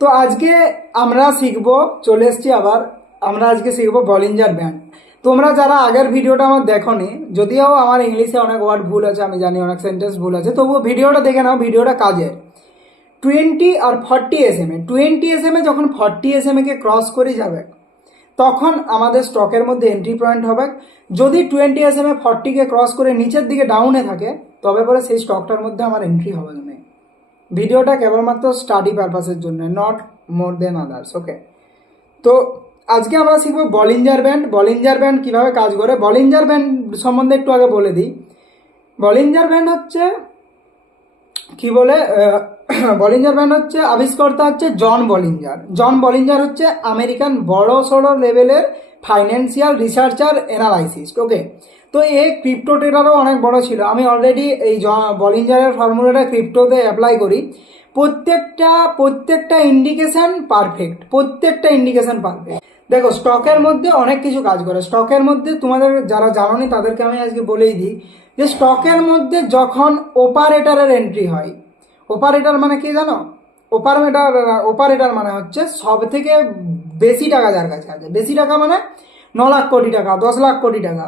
তো আজকে আমরা শিখবো, চলে এসেছি আবার। আমরা আজকে শিখবো বলিঞ্জার ব্যান্ড। তোমরা যারা আগের ভিডিওটা আমার দেখোনি, যদিও আমার ইংলিশে অনেক ওয়ার্ড ভুল আছে, আমি জানি অনেক সেন্টেন্স ভুল আছে, তবুও ভিডিওটা দেখে নাও, ভিডিওটা কাজের। 20 আর 40 এসএম এ, 20 এসএম এ যখন 40 এসএম কে ক্রস করে যাবে তখন আমাদের স্টকের মধ্যে এন্ট্রি পয়েন্ট হবে। যদি 20 এসএম এ 40 কে ক্রস করে নিচের দিকে ডাউনে থাকে তবে পরে সেই স্টকটার মধ্যে আমার এন্ট্রি হবে না। ভিডিওটা কেবলমাত্র স্টাডি পারপাসের জন্য, নট মোর দেন আদার্স। ওকে, তো আজকে আমরা শিখবো বলিঞ্জার ব্যান্ড। বলিঞ্জার ব্যান্ড কীভাবে কাজ করে, বলিঞ্জার ব্যান্ড সম্বন্ধে একটু আগে বলে দিই। বলিঞ্জার ব্যান্ড হচ্ছে কি বলে, বলিঞ্জার ব্যান্ড হচ্ছে আবিষ্কর্তা হচ্ছে জন বলিঞ্জার। জন বলিঞ্জার হচ্ছে আমেরিকান বড় সড়ো লেভেলের ফাইন্যান্সিয়াল রিসার্চার অ্যানালাইসিস্ট। ওকে, তো এ ক্রিপ্টো ট্রেডারও অনেক বড় ছিল। আমি অলরেডি এই বলিঞ্জারের ফর্মুলাটা ক্রিপ্টোতে অ্যাপ্লাই করি। প্রত্যেকটা ইন্ডিকেশন পারফেক্ট, প্রত্যেকটা ইন্ডিকেশন পারফেক্ট। দেখো, স্টকের মধ্যে অনেক কিছু কাজ করে। স্টকের মধ্যে তোমাদের যারা জানোনি তাদেরকে আমি আজকে বলেই দিই যে স্টকের মধ্যে যখন অপারেটরের এন্ট্রি হয়, অপারেটর মানে কি জানো? অপারেটর মানে হচ্ছে সব থেকে বেশি টাকা যার কাছে আছে। বেশি টাকা মানে 9 লাখ কোটি টাকা, 10 লাখ কোটি টাকা।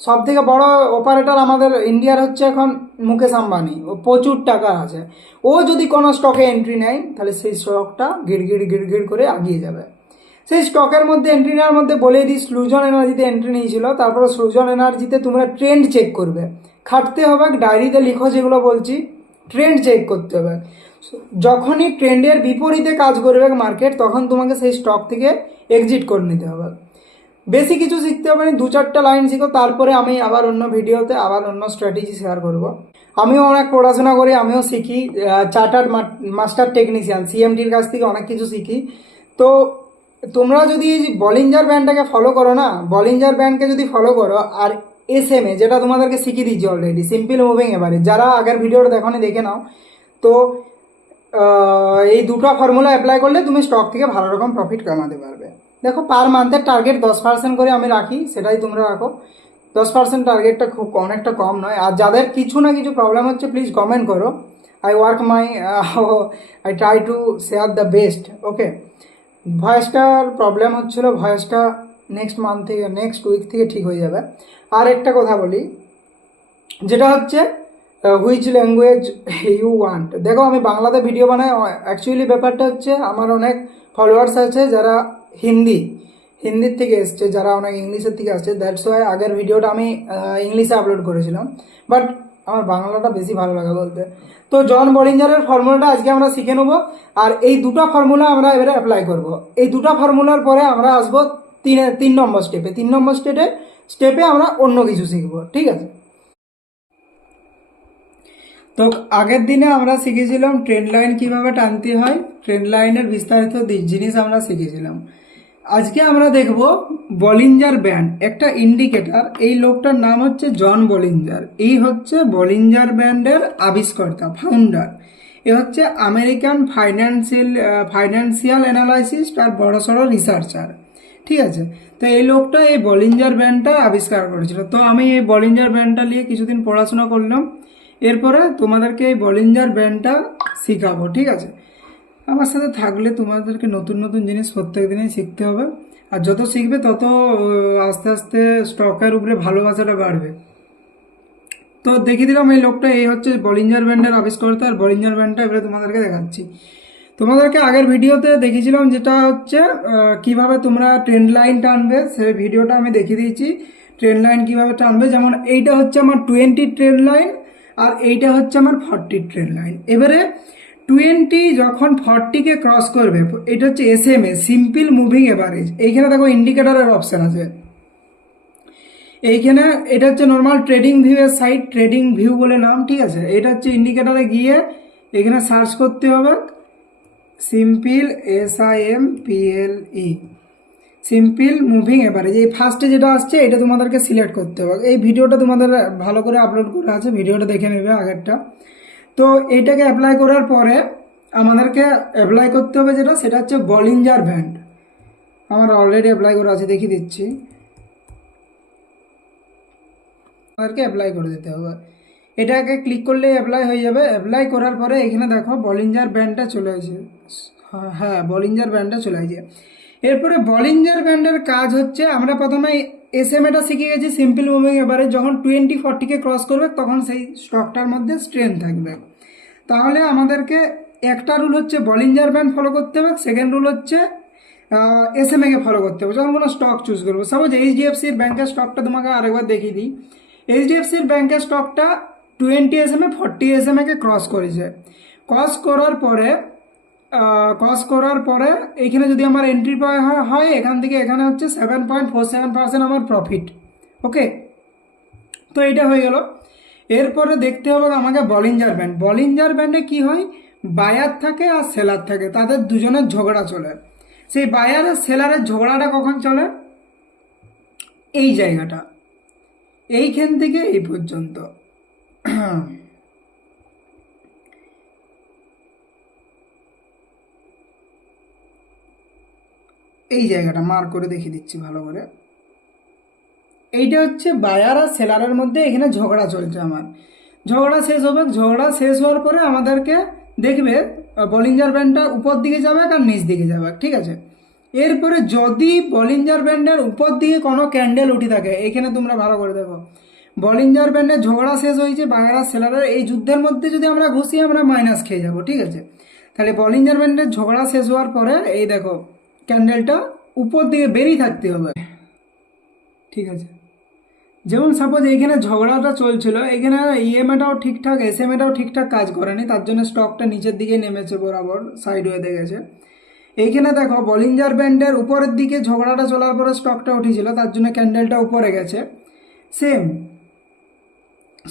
সব থেকে বড় অপারেটর আমাদের ইন্ডিয়ার হচ্ছে এখন মুকেশ আম্বানি। ও প্রচুর টাকা আছে। ও যদি কোনো স্টকে এন্ট্রি নেয় তাহলে সেই স্টকটা গিড় করে আগিয়ে যাবে। সেই স্টকের মধ্যে এন্ট্রি নেওয়ার মধ্যে বলে দিই, স্লুজন এনার্জিতে এন্ট্রি নিয়েছিল। তারপরে স্লুজন এনার্জিতে তোমরা ট্রেন্ড চেক করবে, খাটতে হবে, ডায়েরিতে লিখো যেগুলো বলছি, ট্রেন্ড চেক করতে হবে। যখনই ট্রেন্ডের বিপরীতে কাজ করবে মার্কেট, তখন তোমাকে সেই স্টক থেকে এক্সিট করে নিতে হবে। বেশি কিছু শিখতে হবে না, 2-4টা লাইন শিখো। তারপরে আমি আবার অন্য ভিডিওতে আবার অন্য স্ট্র্যাটেজি শেয়ার করব। আমিও অনেক পড়াশোনা করি, আমিও শিখি। চার্টার্ড মাস্টার টেকনিশিয়ান সিএমটির কাছ থেকে অনেক কিছু শিখি। তো তোমরা যদি বলিঞ্জার ব্যান্ডটাকে ফলো করো না, বলিঞ্জার ব্যান্ডকে যদি ফলো করো, আর এসএমএ যেটা তোমাদেরকে শিখিয়ে দিচ্ছি অলরেডি, সিম্পল মুভিং এভারেজ, যারা আগের ভিডিওটা দেখোনি দেখে নাও। তো এই দুটো ফর্মুলা অ্যাপ্লাই করলে তুমি স্টক থেকে ভালো রকম প্রফিট কামাতে পারবে। দেখো, পার মান্থের টার্গেট 10% করে আমি রাখি, সেটাই তোমরা রাখো। 10% টার্গেটটা খুব অনেকটা কম নয়। আর যাদের কিছু না কিছু প্রবলেম হচ্ছে প্লিজ কমেন্ট করো। I work my I try to share the best. Okay, ভয়েসটার প্রবলেম হচ্ছিল, ভয়েসটা নেক্সট উইক থেকে ঠিক হয়ে যাবে। আর একটা কথা বলি, যেটা হচ্ছে হুইচ ল্যাঙ্গুয়েজ ইউ ওয়ান্ট। দেখো, আমি বাংলাতে ভিডিও বানাই। অ্যাকচুয়ালি ব্যাপারটা হচ্ছে আমার অনেক ফলোয়ার্স আছে যারা হিন্দির থেকে এসছে, যারা অনেক ইংলিশের থেকে আসছে। দ্যাটস ওয়াই আগের ভিডিওটা আমি ইংলিশে আপলোড করেছিলাম, বাট আমার বাংলাটা বেশি ভালো লাগে বলতে। তো জন বলিঞ্জারের ফর্মুলাটা আজকে আমরা শিখে নেবো। আর এই দুটো ফর্মুলা আমরা এবারে অ্যাপ্লাই করব। এই দুটো ফর্মুলার পরে আমরা আসবো 3 নম্বর স্টেপে। 3 নম্বর স্টেপে আমরা অন্য কিছু শিখবো, ঠিক আছে? তো আগের দিনে আমরা শিখেছিলাম ট্রেন্ড লাইন কীভাবে টানতে হয়, ট্রেন্ড লাইনের বিস্তারিত জিনিস আমরা শিখেছিলাম। আজকে আমরা দেখব বলিঞ্জার ব্যান্ড, একটা ইন্ডিকেটর। এই লোকটার নাম হচ্ছে জন বলিঞ্জার। এই হচ্ছে বলিঞ্জার ব্যান্ডের আবিষ্কর্তা, ফাউন্ডার। এ হচ্ছে আমেরিকান ফাইন্যান্সিয়াল অ্যানালাইসিস্ট আর বড়সড় রিসার্চার, ঠিক আছে? তো এই লোকটা এই বলিঞ্জার ব্যান্ডটা আবিষ্কার করেছিল। তো আমি এই বলিঞ্জার ব্যান্ডটা নিয়ে কিছুদিন পড়াশোনা করলাম। এরপরে তোমাদেরকে এই বলিঞ্জার ব্যান্ডটা শেখাবো, ঠিক আছে? আমার সাথে থাকলে তোমাদেরকে নতুন নতুন জিনিস প্রত্যেক দিনই শিখতে হবে। আর যত শিখবে তত আস্তে আস্তে স্টকের উপরে ভালোবাসাটা বাড়বে। তো দেখিয়ে দিলাম এই লোকটা, এই হচ্ছে বলিঞ্জার ব্যান্ডের আবিষ্কর্তা। আর বলিঞ্জার ব্যান্ডটা এবারে তোমাদেরকে দেখাচ্ছি। তোমাদেরকে আগের ভিডিওতে দেখিয়েছিলাম যেটা হচ্ছে কিভাবে তোমরা ট্রেন্ড লাইন টানবে, সেই ভিডিওটা আমি দেখিয়ে দিয়েছি। ট্রেন্ড লাইন কিভাবে টানবে, যেমন এইটা হচ্ছে আমার 20 ট্রেন্ড লাইন, আর এইটা হচ্ছে আমার 40 ট্রেন্ড লাইন। এবারে 20 যখন 40কে ক্রস করবে, এটা হচ্ছে এসএমএ, সিম্পল মুভিং এভারেজ। এইখানে দেখো ইন্ডিকেটরের অপশান আছে। এইখানে এটা হচ্ছে নর্মাল ট্রেডিং ভিউ এর সাইট, ট্রেডিং ভিউ বলে নাম, ঠিক আছে? এটা হচ্ছে ইন্ডিকেটরে গিয়ে এখানে সার্চ করতে হবে simple SIMPLE, simple moving average. এই ফার্স্টে যেটা আসছে এটা তোমাদেরকে সিলেক্ট করতে হবে। এই ভিডিওটা তোমাদের ভালো করে আপলোড করা আছে, ভিডিওটা দেখে নেবে আগেরটা। তো এইটাকে অ্যাপ্লাই করার পরে আমাদেরকে অ্যাপ্লাই করতে হবে যেটা, সেটা হচ্ছে বলিঞ্জার ব্যান্ড। আমার অলরেডি অ্যাপ্লাই করা আছে, দেখিয়ে দিচ্ছি। আমাদেরকে অ্যাপ্লাই করে দিতে হবে। এটাকে ক্লিক করলে অ্যাপ্লাই হয়ে যাবে। অ্যাপ্লাই করার পরে এখানে দেখো বলিঞ্জার ব্যান্ডটা চলে হ্যাঁ বলিঞ্জার ব্যান্ডে চলে আসছে। এরপরে বলিঞ্জার ব্যান্ডের কাজ হচ্ছে, আমরা প্রথমে এসএমএটা শিখে গেছি সিম্পল মুভিং এবারে, যখন 20-40কে ক্রস করবে তখন সেই স্টকটার মধ্যে স্ট্রেন থাকবে। তাহলে আমাদেরকে একটা রুল হচ্ছে বলিঞ্জার ব্যান্ড ফলো করতে হবে, সেকেন্ড রুল হচ্ছে এসএমএ কে ফলো করতে হবে যখন কোনো স্টক চুজ করবো। সাপোজ এইচডিএফসির ব্যাংকের স্টকটা তোমাকে আরেকবার দেখিয়ে দিই। এইচডিএফসির ব্যাংকের স্টকটা 20 এসএমএ 40 এসএমএ কে ক্রস করেছে। ক্রস করার পরে এইখানে যদি আমার এন্ট্রি হয় এখান থেকে এখানে হচ্ছে 7.47% আমার প্রফিট। ওকে, তো এটা হয়ে গেল। এরপরে দেখতে হবে আমাকে বলিঞ্জার ব্যান্ড। বলিঞ্জার ব্যান্ডে কি হয়, বায়ার থাকে আর সেলার থাকে, তাদের দুজনের ঝগড়া চলে। সেই বায়ার আর সেলারের ঝগড়াটা কখন চলে, এই জায়গাটা, এইখান থেকে এই পর্যন্ত। এই জায়গাটা মার্ক করে দেখিয়ে দিচ্ছি ভালো করে। এইটা হচ্ছে বায়ার আর সেলারের মধ্যে এখানে ঝগড়া চলছে আমার। ঝগড়া শেষ হবে, ঝগড়া শেষ হওয়ার পরে আমাদেরকে দেখবে বলিঞ্জার ব্যান্ডটা উপর দিকে যাবে আর নিচ দিকে যাবে, ঠিক আছে। এরপরে যদি বলিঞ্জার ব্যান্ডের উপর দিকে কোনো ক্যান্ডেল উঠে থাকে, এখানে তোমরা ভালো করে দেখো, বলিঞ্জার ব্যান্ডের ঝগড়া শেষ হয়েছে বায়ার আর সেলারের, এই যুদ্ধের মধ্যে যদি আমরা ঘুষি আমরা মাইনাস খেয়ে যাব, ঠিক আছে। তাহলে বলিঞ্জার ব্যান্ডের ঝগড়া শেষ হওয়ার পরে এই দেখো ক্যান্ডেলটা উপর দিকে বেরিয়ে থাকতে হবে, ঠিক আছে। যেমন সাপোজ এইখানে ঝগড়াটা চলছিল, এখানে ইএমএটাও ঠিকঠাক এসএমএটাও ঠিকঠাক কাজ করেনি, তার জন্য স্টকটা নিচের দিকে নেমেছে, বরাবর সাইড ওয়েতে গেছে। এইখানে দেখো বলিঞ্জার ব্যান্ডের উপরের দিকে ঝগড়াটা চলার পরে স্টকটা উঠেছিল, তার জন্য ক্যান্ডেলটা উপরে গেছে। সেম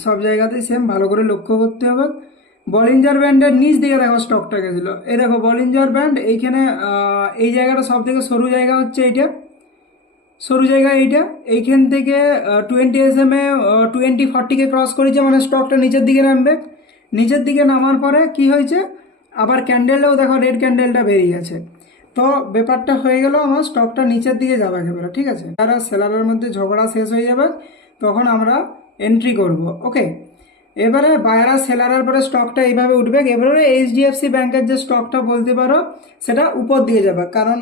সব জায়গাতেই সেম, ভালো করে লক্ষ্য করতে হবে। বলিঞ্জার ব্যান্ডের নিচ দিকে দেখো স্টকটা গেছিলো, এই দেখো বলিঞ্জার ব্যান্ড এইখানে এই জায়গাটা সব থেকে সরু জায়গা হচ্ছে এইটা, সরু জায়গা এইটা, এইখান থেকে 20 এসএমএ 20-40কে ক্রস করেছে, মানে স্টকটা নিচের দিকে নামবে। নিচের দিকে নামার পরে কি হয়েছে, আবার ক্যান্ডেলটাও দেখো রেড ক্যান্ডেলটা বেরিয়ে গেছে। তো ব্যাপারটা হয়ে গেল আমার স্টকটা নিচের দিকে যাবে একেবারে, ঠিক আছে। যারা সেলারের মধ্যে ঝগড়া শেষ হয়ে যাবে তখন আমরা এন্ট্রি করব। ওকে, এবারে বায়ারা সেলারের পরে স্টকটা এইভাবে উঠবে। এবারে এইচডিএফসি ব্যাংকের যে স্টকটা বলতে পারো সেটা উপর দিয়ে যাবে, কারণ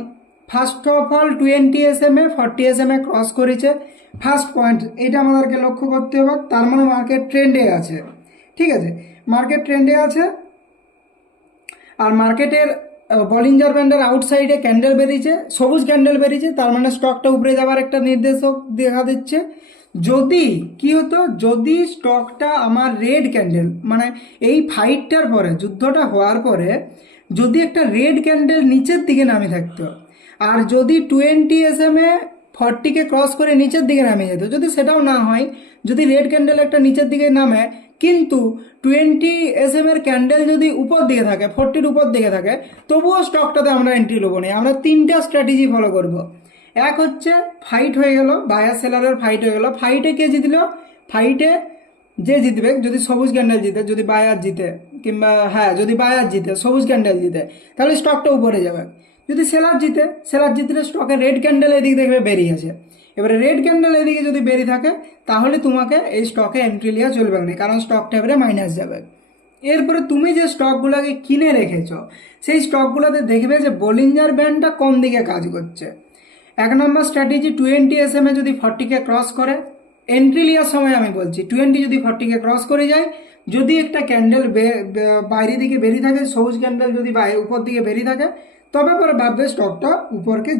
first of all 20 SMA 40 SMA cross করেছে, ফার্স্ট পয়েন্ট এটা আমাদেরকে লক্ষ্য করতে হবে। তার মানে মার্কেট ট্রেন্ডে আছে, ঠিক আছে, মার্কেট ট্রেন্ডে আছে। আর মার্কেটের বলিঞ্জার ব্যান্ডের আউটসাইডে ক্যান্ডেল বেরিয়েছে, সবুজ ক্যান্ডেল বেরিয়েছে, তার মানে স্টকটা উপরে যাওয়ার একটা নির্দেশক দেখা দিচ্ছে। যদি কি হতো, যদি স্টকটা আমার রেড ক্যান্ডেল, মানে এই ফাইটটার পরে যুদ্ধটা হওয়ার পরে যদি একটা রেড ক্যান্ডেল নিচের দিকে নামে থাকতো, আর যদি 20 এসএমএ 40কে ক্রস করে নিচের দিকে নামে যেত, যদি সেটাও না হয়, যদি রেড ক্যান্ডেল একটা নিচের দিকে নামে কিন্তু 20 এসএম এর ক্যান্ডেল যদি উপর দিকে থাকে, 40-র উপর দিকে থাকে, তবুও স্টকটাতে আমরা এন্ট্রি নেবো না। আমরা তিনটা স্ট্র্যাটেজি ফলো করব। এক হচ্ছে ফাইট হয়ে গেল, বায়ার সেলারের ফাইট হয়ে গেল, ফাইটে কে জিতলো, ফাইটে যে জিতবে, যদি সবুজ ক্যান্ডেল জিতে, যদি বায়ার জিতে, কিংবা হ্যাঁ যদি বায়ার জিতে সবুজ ক্যান্ডেল জিতে, তাহলে স্টকটা উপরে যাবে। যদি সেলার জিতলে স্টকে রেড ক্যান্ডেল এদিক দেখবে বেরিয়েছে। এবারে রেড ক্যান্ডেল এদিকে যদি বেরিয়ে থাকে তাহলে তোমাকে এই স্টকে এন্ট্রি লিয়া চলবে না, কারণ স্টকটা এবারে মাইনাস যাবে। এরপরে তুমি যে স্টকগুলোকে কিনে রেখেছো সেই স্টকগুলোতে দেখবে যে বলিঞ্জার ব্যান্ডটা কোন দিকে কাজ করছে। এক নম্বর স্ট্র্যাটেজি, 20 এসএমএ যদি 40কে ক্রস করে, এন্ট্রি লিয়ার সময় আমি বলছি 20 যদি 40কে ক্রস করে যায়, যদি একটা ক্যান্ডেল বাইরে দিকে বেরিয়ে থাকে, সবুজ ক্যান্ডেল যদি উপর দিকে বেরিয়ে থাকে, তবে পরে ভাববে স্টকটা উপরকে